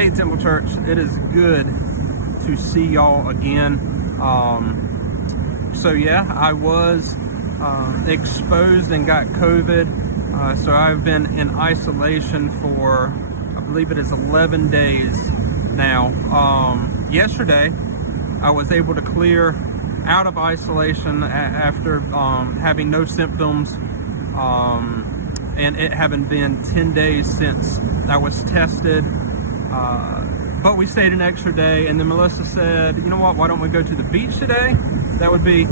Hey, Temple Church, it is good to see y'all again. So yeah, I was exposed and got COVID. So I've been in isolation for, I believe it is 11 days now. Yesterday, I was able to clear out of isolation after having no symptoms, and it having been 10 days since I was tested. But we stayed an extra day, and then Melissa said, you know what, why don't we go to the beach today? That would be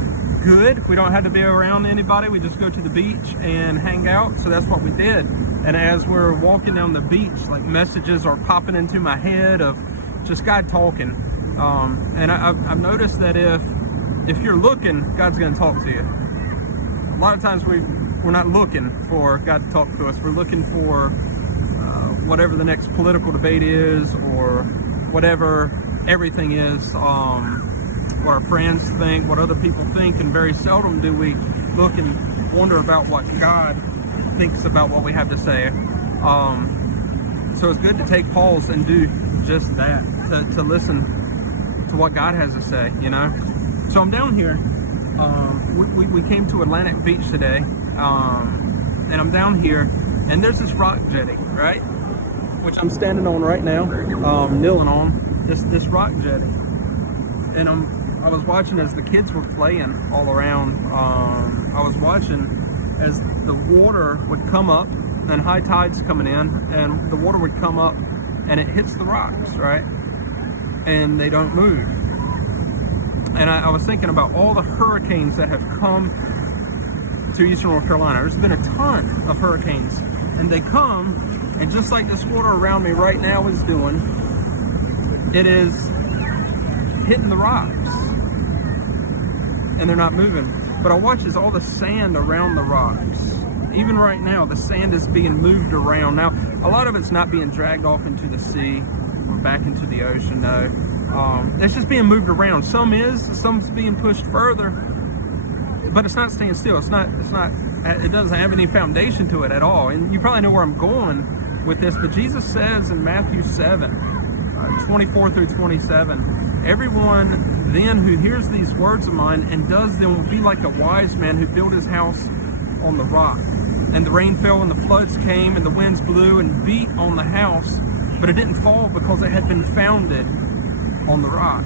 good. We don't have to be around anybody. We just go to the beach and hang out. So that's what we did. And as we're walking down the beach, like, messages are popping into my head of just God talking. And I've noticed that if you're looking, God's going to talk to you. A lot of times we're not looking for God to talk to us. We're looking for whatever the next political debate is, or whatever everything is, what our friends think, what other people think, and very seldom do we look and wonder about what God thinks about what we have to say. So it's good to take pause and do just that, to listen to what God has to say, you know. So I'm down here. We came to Atlantic Beach today, and I'm down here, and there's this Rock Jetty, right? Which I'm standing on right now, kneeling on this Rock Jetty. And I was watching as the kids were playing all around. I was watching as the water would come up, and high tide's coming in, and the water would come up, and it hits the rocks, right? And they don't move. And I was thinking about all the hurricanes that have come to eastern North Carolina. There's been a ton of hurricanes, and they come, and just like this water around me right now is doing, it is hitting the rocks, and they're not moving. But I watch as all the sand around the rocks, even right now, the sand is being moved around. Now, a lot of it's not being dragged off into the sea or back into the ocean, no. It's just being moved around. Some's being pushed further, but it's not staying still. It doesn't have any foundation to it at all. And you probably know where I'm going with this, but Jesus says in Matthew 7, 24 through 27, everyone then who hears these words of mine and does them will be like a wise man who built his house on the rock. And the rain fell, and the floods came, and the winds blew and beat on the house, but it didn't fall because it had been founded on the rock.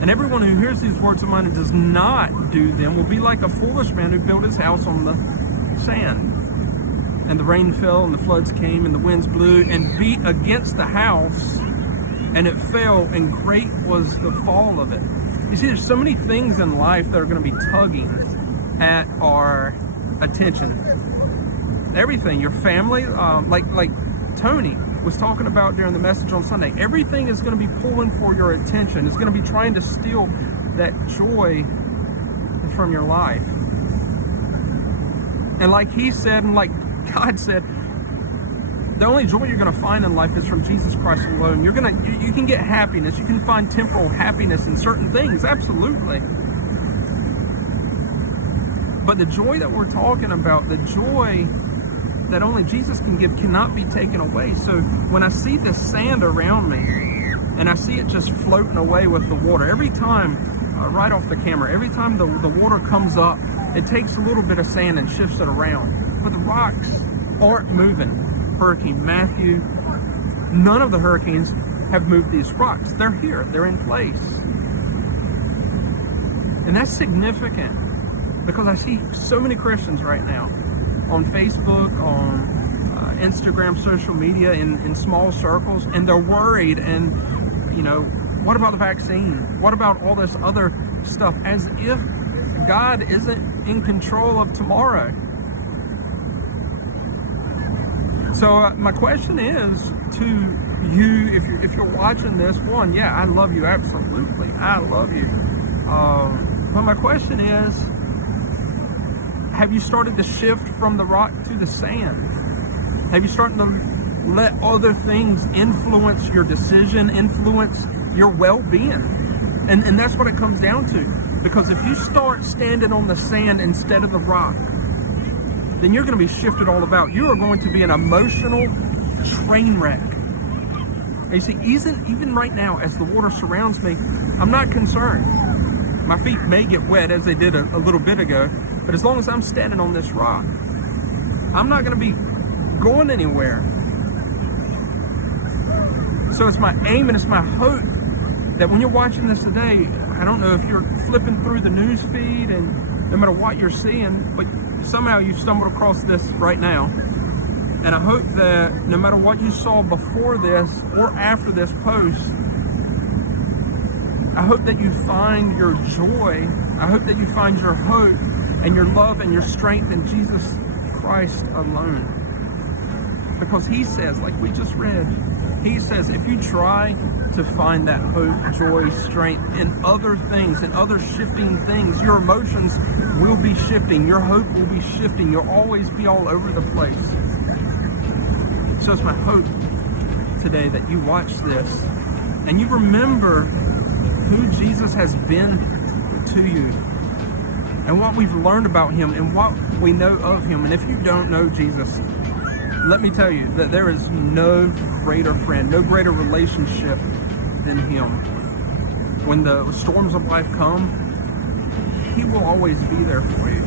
And everyone who hears these words of mine and does not do them will be like a foolish man who built his house on the sand. And the rain fell, and the floods came, and the winds blew and beat against the house, and it fell, and great was the fall of it. You see, there's so many things in life that are going to be tugging at our attention. Everything, your family, like Tony was talking about during the message on Sunday. Everything is going to be pulling for your attention. It's going to be trying to steal that joy from your life. And like he said, and like God said, the only joy you're going to find in life is from Jesus Christ alone. You can get happiness. You can find temporal happiness in certain things, absolutely. But the joy that we're talking about, the joy that only Jesus can give, cannot be taken away. So when I see the sand around me, and I see it just floating away with the water, every time, right off the camera, every time the water comes up, it takes a little bit of sand and shifts it around. But the rocks aren't moving. Hurricane Matthew, none of the hurricanes have moved these rocks. They're here, they're in place. And that's significant, because I see so many Christians right now on Facebook, on Instagram, social media, in small circles, and they're worried. And, you know, what about the vaccine? What about all this other stuff? As if God isn't in control of tomorrow. So my question is to you, if you're watching this, one, yeah, I love you, absolutely, I love you. But my question is, have you started to shift from the rock to the sand? Have you started to let other things influence your decision, influence your well-being? And that's what it comes down to. Because if you start standing on the sand instead of the rock, then you're going to be shifted all about. You are going to be an emotional train wreck. And you see, even right now, as the water surrounds me, I'm not concerned. My feet may get wet as they did a little bit ago, but as long as I'm standing on this rock, I'm not going to be going anywhere. So it's my aim and it's my hope that when you're watching this today, I don't know if you're flipping through the news feed and no matter what you're seeing, but somehow you've stumbled across this right now. And I hope that no matter what you saw before this or after this post, I hope that you find your joy. I hope that you find your hope and your love and your strength in Jesus Christ alone. Because he says, like we just read, he says, if you try to find that hope, joy, strength in other things, in other shifting things, your emotions will be shifting. Your hope will be shifting. You'll always be all over the place. So it's my hope today that you watch this and you remember who Jesus has been to you and what we've learned about him and what we know of him. And if you don't know Jesus, let me tell you that there is no greater friend, no greater relationship than him. When the storms of life come, he will always be there for you.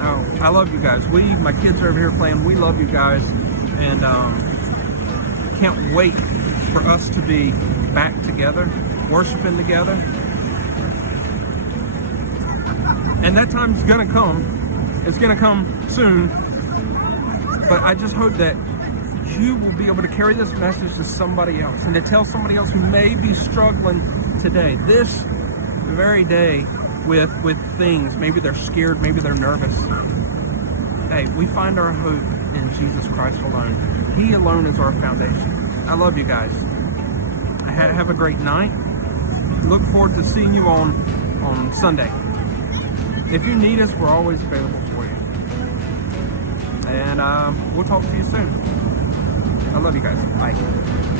Oh, I love you guys. My kids are over here playing. We love you guys. And can't wait for us to be back together, worshiping together. And that time's going to come. It's going to come soon. But I just hope that you will be able to carry this message to somebody else and to tell somebody else who may be struggling today, this very day, with things. Maybe they're scared, maybe they're nervous. Hey, we find our hope in Jesus Christ alone. He alone is our foundation. I love you guys. Have a great night. Look forward to seeing you on Sunday. If you need us, we're always available for you. And we'll talk to you soon. I love you guys. Bye.